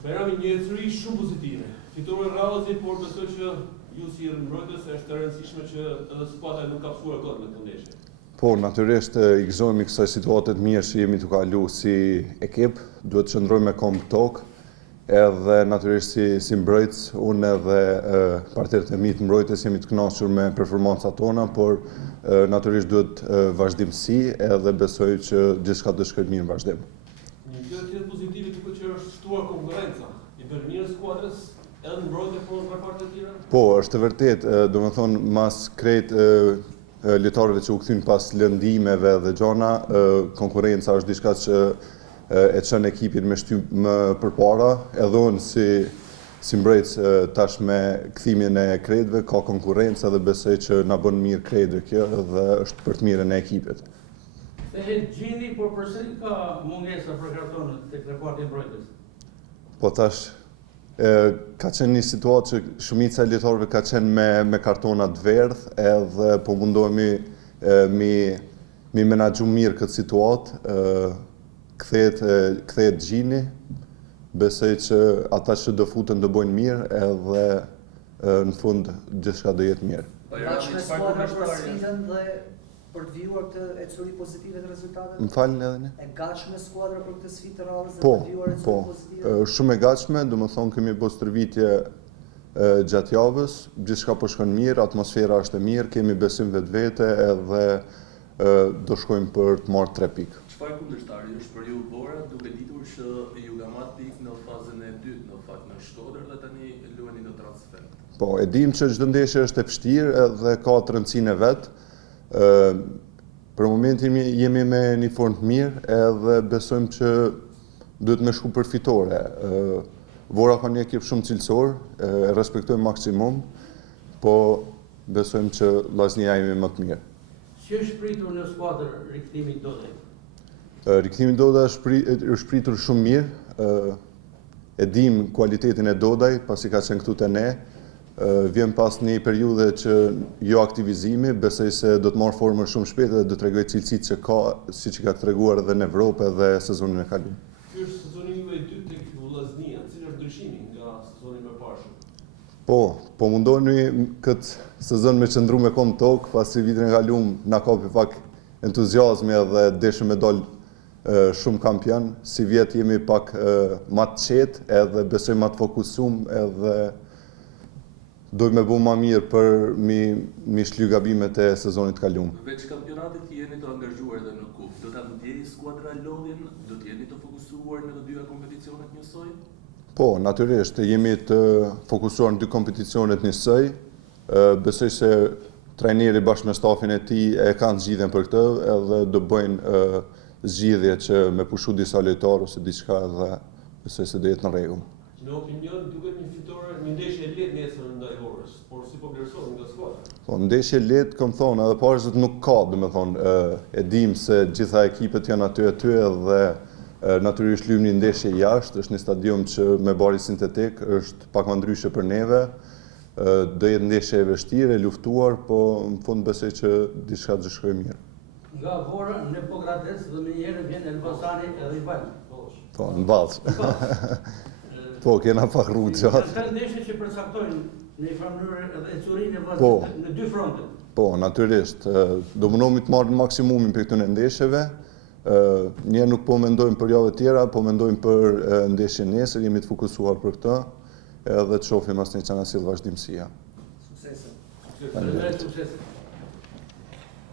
Bajrami, një ecuri shumë pozitive. Fitore rradhësi, por besoj që ju si mbrojtës është e rëndësishme që edhe skuadra nuk kapsuar kot në këtë ndeshje. Po, natyrisht i gëzohemi kësaj situate të mirë që jemi të kalu si ekip, duhet të qëndrojmë me këmbë tokë, edhe natyrisht si mbrojtës, unë edhe partnerët e mi të mbrojtës jemi të kënaqur me performancat tona, por natyrisht duhet vazhdimsi edhe besoj që gjithçka do shkojë mirë në vazhdim. Një gjë tjetër pozitive duket që është shtuar konkurrenca. I bën mirë skuadrës edhe në mbrojtje po në repartet e tjera? Po, është e vërtet, domethënë mas krejt lojtarëve që u kthyn pas lëndimeve dhe gjona, konkurrenca është diçka që e çon ekipin me shtyp më përpara, edhe unë si mbrojtës tash me kthimin e kreditëve ka konkurrencë dhe besoj që na bën mirë kreditëve kjo dhe është për të mirën e ekipit. Thehet Gjini, por përsëri ka mungesa për karton tek reparti i mbrojtjes. Po tash ka qenë një situatë që shumica e lojtarëve ka qenë me kartona të verdhë edhe po mundohemi mi menaxhu mirë këtë situatë. Kthehet Gjini, besoj që ata që do futen do bëjnë mirë edhe në fund gjithçka do jetë mirë. Gatshme skuadra për sfidën dhe për të vijuar këtë ecuri pozitive të rezultateve? Më falni edhe një? E gatshme skuadra për këtë sfidë të radhës dhe Po, për të vijuar ecuri pozitive? Shumë e gatshme, domethënë kemi bërë stërvitje gjatë javës, gjithçka po shkon mirë, atmosfera është e mirë, kemi besim vetvete edhe do shkojmë për të marrë 3 pikë. Çfarë kundërshtari është për ju Bora, duke ditur që Jugamati në fazën e dytë në fakt në Shkodër dhe tani luani në transfer? Po, e dim që çdo ndeshje është e vështirë edhe ka të rëndësinë e vet. Për momentin jemi me një formë të mirë edhe besojmë që duhet me shku për fitore. Vora ka një ekip shumë cilësor, e respektojmë maksimum, po besojmë që Vllaznia jemi më të mirë. Si është pritur në skuadër rikthimi i Dodaj? Rikthimi i Dodaj është pritur shumë mirë. E dim kualitetin e Dodaj, pasi ka qenë këtu te ne. Vjen pas një periudhe që jo aktivizimi, besoj se do të marrë formën shumë shpejt dhe do të tregoj cilësitë që ka, siç i ka treguar edhe në Evropë dhe sezonin e kaluar. Ky është sezoni juaj i dytë tek Vllaznia, cili është ndryshimi nga sezoni më parë? Po mundohemi këtë sezon me qëndru me këmbë tokë, pasi vitin e kaluar na kapi pak entuziazmi edhe deshëm me dal shumë kampion. Si vjet jemi pak më të qetë edhe besoj më të fokusuar edhe dojmë me bu ma mirë për mi shly gabimet e sezonit kaluar. Veç kampionatit jeni të angazhuar edhe në kupë. Do ta ndjejë skuadra lodhin? Do të jeni të fokusuar në të dyja kompeticionet njësoj? Po, natyrisht jemi të fokusuar në 2 kompeticionet njësoj. Besoj se trajneri bashkë me stafin e tij e kanë zgjidhjen për këtë edhe do bëjnë zgjidhje që me pushu disa lojtarë ose diçka dhe besoj se do jetë në rregull. Në opinion, duket një fitore, një ndeshje e lehtë nesër ndaj Vorës, por si po vlerësohet nga skuadra? Po, ndeshje lehtë, kam thonë, edhe pavarësisht nuk ka, domethënë, e dim se gjitha ekipet janë aty dhe natyrisht luajmë një ndeshje jashtë, është një stadium që me bari sintetik është pak më ndryshe për neve. Do jetë ndeshje e vështirë, e luftuar, po në fund besoj që diçka do shkojë mirë. Nga Vora në Pogradec dhe menjëherë vjen Elbasani edhe i Valj. Po, në Vallë. Po, kena pak rrugë gjatë. Ka ndeshje që përcaktojnë në një farë mënyrë edhe ecurinë e Vllaznisë në 2 fronte. Po, natyrisht. Do mundohemi të marrim maksimumin për këtyre ndeshjeve. Ne nuk po mendojmë për javë tjera, po mendojmë për ndeshjen nesër, jemi të fokusuar për këtë, edhe të shohim asnjë që na sill vazhdimësia. Suksese. Suksese.